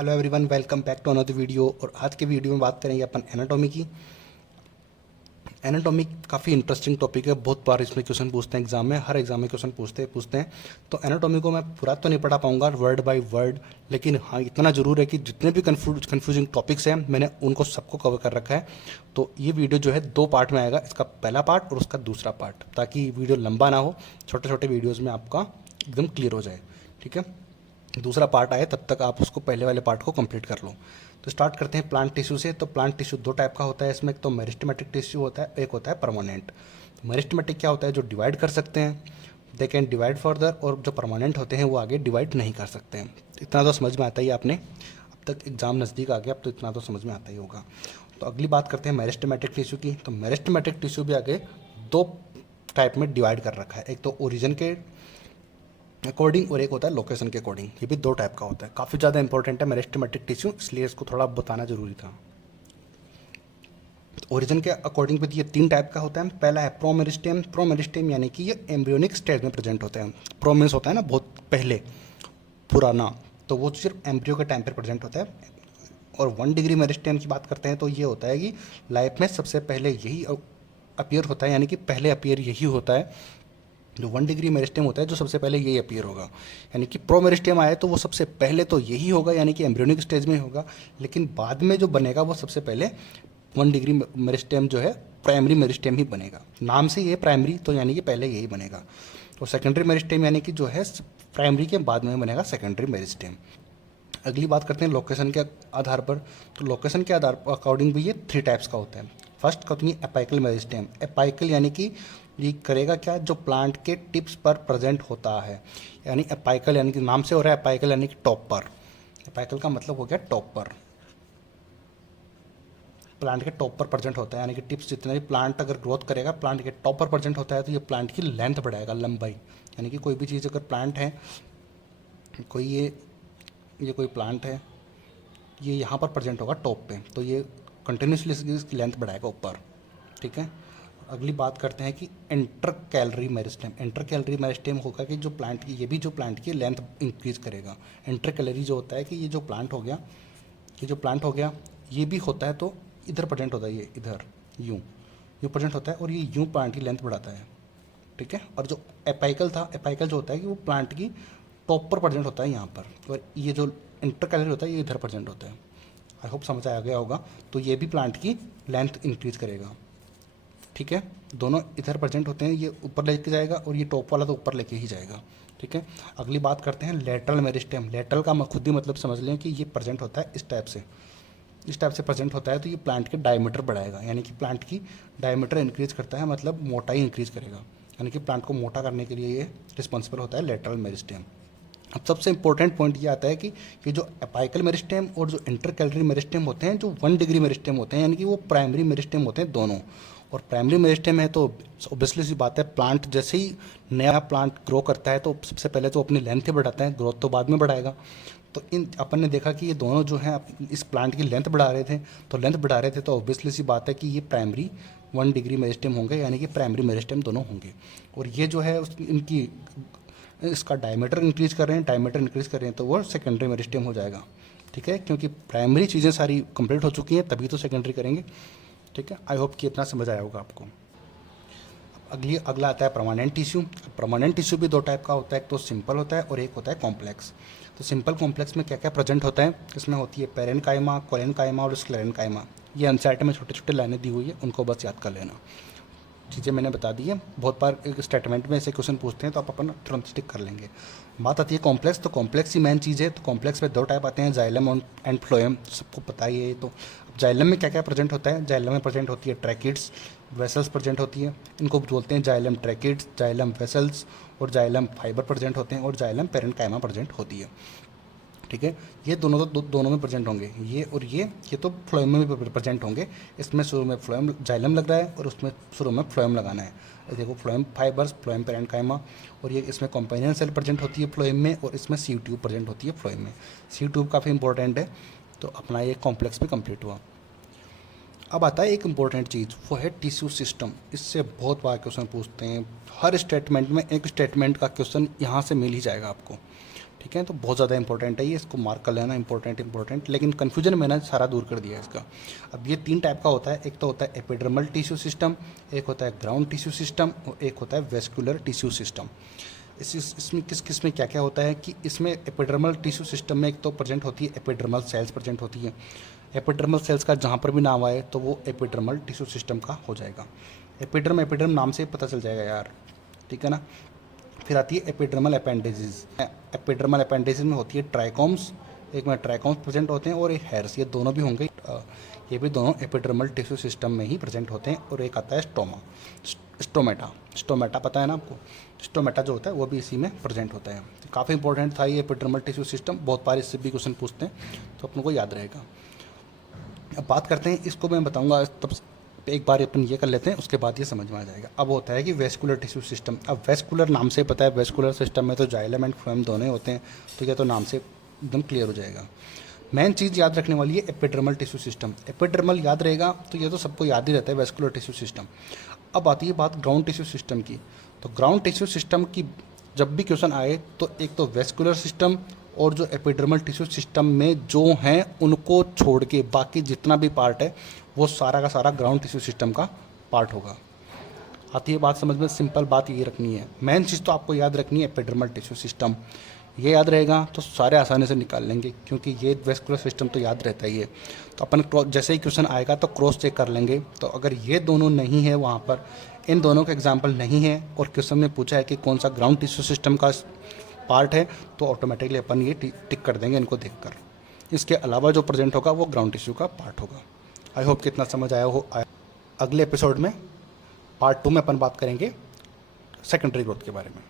Hello everyone, welcome back to another video. और आज के वीडियो में बात करेंगे अपन एनाटॉमी की। एनाटॉमी काफ़ी इंटरेस्टिंग टॉपिक है, बहुत बार इसमें क्वेश्चन पूछते हैं एग्जाम में, हर एग्जाम में क्वेश्चन पूछते हैं। तो एनाटॉमी को मैं पूरा तो नहीं पढ़ा पाऊंगा वर्ड बाय वर्ड, लेकिन हाँ इतना ज़रूर है कि जितने भी कन्फ्यूजिंग टॉपिक्स हैं मैंने उनको सबको कवर कर रखा है। तो ये वीडियो जो है 2 पार्ट में आएगा, इसका पहला पार्ट और उसका दूसरा पार्ट, ताकि वीडियो लंबा ना हो, छोटे छोटे वीडियोज़ में आपका एकदम क्लियर हो जाए। ठीक है, दूसरा पार्ट आए तब तक आप उसको पहले वाले पार्ट को कंप्लीट कर लो। तो स्टार्ट करते हैं प्लांट टिश्यू से। तो प्लांट टिश्यू 2 टाइप का होता है इसमें, एक तो मेरिस्टेमेटिक टिश्यू होता है, एक होता है परमानेंट। तो मेरिस्टेमेटिक क्या होता है, जो डिवाइड कर सकते हैं, दे कैन डिवाइड फर्दर, और जो परमानेंट होते हैं वो आगे डिवाइड नहीं कर सकते हैं। इतना तो समझ में आता ही आपने, अब तक एग्जाम नज़दीक आ गया, अब तो इतना तो समझ में आता ही होगा। तो अगली बात करते हैं मेरिस्टेमेटिक टिश्यू की। तो मेरिस्टेमेटिक टिश्यू भी आगे 2 टाइप में डिवाइड कर रखा है, एक तो ओरिजिन के अकॉर्डिंग और एक होता है लोकेशन के अकॉर्डिंग। ये भी 2 टाइप का होता है, काफ़ी ज़्यादा इंपॉर्टेंट है मेरिस्टेमेटिक टिश्यू, इसलिए इसको थोड़ा बताना जरूरी था। ओरिजिन के अकॉर्डिंग भी ये 3 टाइप का होता है। पहला है प्रोमेरिस्टेम। प्रोमेरिस्टेम यानी कि ये एम्ब्रियोनिक स्टेज में प्रेजेंट होते हैं। प्रोमिस होता है ना बहुत पहले, पुराना, तो वो सिर्फ एम्ब्रियो के टाइम पर प्रेजेंट होता है। और 1 डिग्री मेरिस्टेम की बात करते हैं तो ये होता है कि लाइफ में सबसे पहले यही अपीयर होता है, यानी कि पहले अपीयर यही होता है। जो 1 डिग्री मेरिस्टेम होता है जो सबसे पहले यही अपीयर होगा, यानी कि प्रो मेरिस्टेम आए तो वो सबसे पहले तो यही होगा, यानी कि एम्ब्रियोनिक स्टेज में होगा, लेकिन बाद में जो बनेगा वो सबसे पहले 1 डिग्री मेरिस्टेम जो है प्राइमरी मेरिस्टेम ही बनेगा। नाम से ये प्राइमरी, तो यानी कि पहले यही बनेगा। और सेकेंडरी मेरिस्टेम यानी कि जो है प्राइमरी के बाद में बनेगा सेकेंडरी मेरिस्टेम। अगली बात करते हैं लोकेशन के आधार पर। तो लोकेशन के आधार अकॉर्डिंग भी ये 3 टाइप्स का होता है। फर्स्ट कहते हैं एपाइकल मेरिस्टेम। एपाइकल यानी कि ये करेगा क्या, जो प्लांट के टिप्स पर प्रेजेंट होता है, यानी एपाइकल यानी कि नाम से हो रहा है एपाइकल यानी कि टॉप पर। एपाइकल का मतलब हो गया टॉप पर, प्लांट के टॉप पर प्रेजेंट होता है, यानी कि टिप्स जितने भी प्लांट अगर ग्रोथ करेगा प्लांट के टॉप पर प्रेजेंट होता है, तो ये प्लांट की लेंथ बढ़ाएगा, लंबाई। यानी कि कोई भी चीज़ अगर प्लांट है, कोई ये कोई प्लांट है, ये यहाँ पर प्रेजेंट होगा टॉप पे, तो ये कंटिन्यूसली इसकी लेंथ बढ़ाएगा ऊपर। ठीक है, अगली बात करते हैं कि inter calorie meristem. Inter calorie meristem होगा कि जो प्लांट की, ये भी जो प्लांट की लेंथ इंक्रीज करेगा। इंटर कैलरी जो होता है कि ये जो प्लांट हो गया, ये जो प्लांट हो गया, ये भी होता है तो इधर प्रेजेंट होता है, ये इधर यूँ प्रेजेंट होता है, और ये यूँ प्लांट की लेंथ बढ़ाता है। ठीक है, और जो एपाइकल था, एपाइकल जो होता है कि वो प्लांट की टॉप पर प्रेजेंट होता है यहाँ पर, और ये जो इंटर कैलरी होता है ये इधर प्रेजेंट होता है। आई होप समझ आ गया होगा। तो ये भी प्लांट की लेंथ इंक्रीज करेगा। ठीक है, दोनों इधर प्रेजेंट होते हैं, ये ऊपर लेके जाएगा और ये टॉप वाला तो ऊपर लेके ही जाएगा। ठीक है, अगली बात करते हैं लेटरल मेरिस्टेम। लेटरल का खुद ही मतलब समझ लें कि ये प्रेजेंट होता है इस टाइप से, इस टाइप से प्रेजेंट होता है, तो ये प्लांट के डायमीटर बढ़ाएगा, यानी कि प्लांट की डायमीटर इंक्रीज करता है, मतलब मोटाई इंक्रीज करेगा, यानी कि प्लांट को मोटा करने के लिए ये रिस्पॉन्सिबल होता है लेटरल मेरिस्टेम। अब सबसे इंपॉर्टेंट पॉइंट ये आता है कि ये जो एपाइकल मेरिस्टेम और जो इंटर कैलरी मेरिस्टेम होते हैं, जो 1 डिग्री मेरिस्टेम होते हैं, यानी कि वो प्राइमरी मेरिस्टेम होते हैं दोनों। और प्राइमरी मेरिस्टेम है तो ऑब्वियसली सी बात है, प्लांट जैसे ही नया प्लांट ग्रो करता है तो सबसे पहले तो अपनी लेंथ ही बढ़ाता है, ग्रोथ तो बाद में बढ़ाएगा। तो इन अपन ने देखा कि ये दोनों जो हैं इस प्लांट की लेंथ बढ़ा रहे थे, तो लेंथ बढ़ा रहे थे तो ऑब्वियसली सी बात है कि ये प्राइमरी 1 डिग्री मेरिस्टेम होंगे, यानी कि प्राइमरी मेरिस्टेम दोनों होंगे। और ये जो है इनकी इसका डायमीटर इंक्रीज कर रहे हैं, डायमीटर इंक्रीज कर रहे हैं, तो वो सेकेंडरी मेरिस्टेम हो जाएगा। ठीक है, क्योंकि प्राइमरी चीज़ें सारी कंप्लीट हो चुकी हैं तभी तो सेकेंडरी करेंगे। ठीक है, आई होप कि इतना समझ आया होगा आपको। अगला आता है परमानेंट टिश्यू। परमानेंट टिश्यू भी 2 टाइप का होता है, एक तो सिंपल होता है और एक होता है कॉम्प्लेक्स। तो सिंपल कॉम्प्लेक्स में क्या क्या प्रेजेंट होता है, इसमें होती है पेरेनकाइमा, कोलेनकाइमा और स्क्लेरेनकाइमा। ये एनसीईआरटी में छोटे छोटे लाइनें दी हुई है, उनको बस याद कर लेना। चीज़ें मैंने बता दी है, बहुत बार एक स्टेटमेंट में ऐसे क्वेश्चन पूछते हैं तो आप अपन तुरंत स्टिक कर लेंगे। बात आती है कॉम्प्लेक्स, तो कॉम्प्लेक्स ही मेन चीज़ है। तो कॉम्प्लेक्स में 2 टाइप आते हैं, जाइलम एंड फ्लोएम, सबको पता ही है। तो जाइलम में क्या क्या प्रेजेंट होता है, जाइलम में प्रेजेंट होती है ट्रैकिड्स, वेसल्स प्रेजेंट होती है, इनको बोलते हैं जाइलम ट्रैकिड्स, जाइलम वेसल्स, और जाइलम फाइबर प्रेजेंट होते हैं, और जाइलम पेरेनकाइमा प्रेजेंट होती है। ठीक है, ये दोनों तो दोनों में प्रेजेंट होंगे, ये और ये तो फ्लोएम में भी प्रेजेंट होंगे। इसमें शुरू में फ्लोएम जाइलम लग रहा है और उसमें शुरू में फ्लोएम लगाना है। देखो फ्लोएम फाइबर्स, फ्लोएम पेरेनकाइमा, और ये इसमें कंपेनियन सेल प्रेजेंट होती है फ्लोएम में, और इसमें सी ट्यूब प्रेजेंट होती है फ्लोएम में। सी ट्यूब काफ़ी इंपॉर्टेंट है। तो अपना ये कॉम्प्लेक्स भी कंप्लीट हुआ। अब आता है एक इम्पॉर्टेंट चीज़, वो है टिश्यू सिस्टम। इससे बहुत बार क्वेश्चन पूछते हैं, हर स्टेटमेंट में एक स्टेटमेंट का क्वेश्चन यहाँ से मिल ही जाएगा आपको। ठीक है, तो बहुत ज़्यादा इंपॉर्टेंट है ये, इसको मार्क कर लेना, इंपॉर्टेंट, लेकिन कन्फ्यूजन मैंने सारा दूर कर दिया है इसका। अब ये 3 टाइप का होता है, एक तो होता है एपिडर्मल टिश्यू सिस्टम, एक होता है ग्राउंड टिश्यू सिस्टम और एक होता है वेस्कुलर टिश्यू सिस्टम। इसमें किस में क्या क्या होता है कि इसमें एपिडर्मल टिश्यू सिस्टम में एक तो प्रेजेंट होती है एपिडर्मल सेल्स प्रेजेंट होती है। एपिडर्मल सेल्स का जहाँ पर भी नाम आए तो वो एपिडर्मल टिश्यू सिस्टम का हो जाएगा। एपिडर्म नाम से पता चल जाएगा यार, ठीक है ना। फिर आती है एपिडर्मल अपेंडेजेस। एपिडर्मल अपेंडेजेस में होती है ट्राइकोम्स, एक में ट्राइकोम्स प्रेजेंट होते हैं और एक हेयर्स, ये दोनों भी होंगे। ये भी दोनों एपिडर्मल टिश्यू सिस्टम में ही प्रेजेंट होते हैं। और एक आता है स्टोमेटा पता है ना आपको, स्टोमेटा जो होता है वो भी इसी में प्रेजेंट होता है। तो काफ़ी इंपॉर्टेंट था ये एपिडर्मल टिश्यू सिस्टम, बहुत बार इससे भी क्वेश्चन पूछते हैं तो अपन को याद रहेगा। अब बात करते हैं, इसको मैं बताऊंगा तब एक बार अपन ये कर लेते हैं, उसके बाद ये समझ में आ जाएगा। अब होता है कि वेस्कुलर टिश्यू सिस्टम। अब वेस्कुलर नाम से पता है, वेस्कुलर सिस्टम में तो जाइलम एंड फ्लोएम दोनों होते हैं, तो ये तो नाम से एकदम क्लियर हो जाएगा। मेन चीज़ याद रखने वाली है एपिडर्मल टिश्यू सिस्टम। एपिडर्मल याद रहेगा तो ये तो सबको याद ही रहता है वेस्कुलर टिश्यू सिस्टम। अब आती है बात ग्राउंड टिश्यू सिस्टम की। तो ग्राउंड टिश्यू सिस्टम की जब भी क्वेश्चन आए तो एक तो वेस्कुलर सिस्टम और जो एपिडर्मल टिश्यू सिस्टम में जो हैं उनको छोड़ के बाकी जितना भी पार्ट है वो सारा का सारा ग्राउंड टिश्यू सिस्टम का पार्ट होगा। आती है बात समझ में, सिंपल बात ये रखनी है। मेन चीज़ तो आपको याद रखनी है एपिडर्मल टिश्यू सिस्टम, ये याद रहेगा तो सारे आसानी से निकाल लेंगे, क्योंकि ये वेस्कुलर सिस्टम तो याद रहता ही है। तो अपन जैसे ही क्वेश्चन आएगा तो क्रॉस चेक कर लेंगे, तो अगर ये दोनों नहीं है वहाँ पर, इन दोनों का एग्जाम्पल नहीं है और क्वेश्चन में पूछा है कि कौन सा ग्राउंड टिश्यू सिस्टम का पार्ट है, तो ऑटोमेटिकली अपन ये टिक कर देंगे इनको देखकर। इसके अलावा जो प्रेजेंट होगा वो ग्राउंड टिश्यू का पार्ट होगा। आई होप कितना समझ आया हो। अगले एपिसोड में पार्ट 2 में अपन बात करेंगे सेकेंडरी ग्रोथ के बारे में।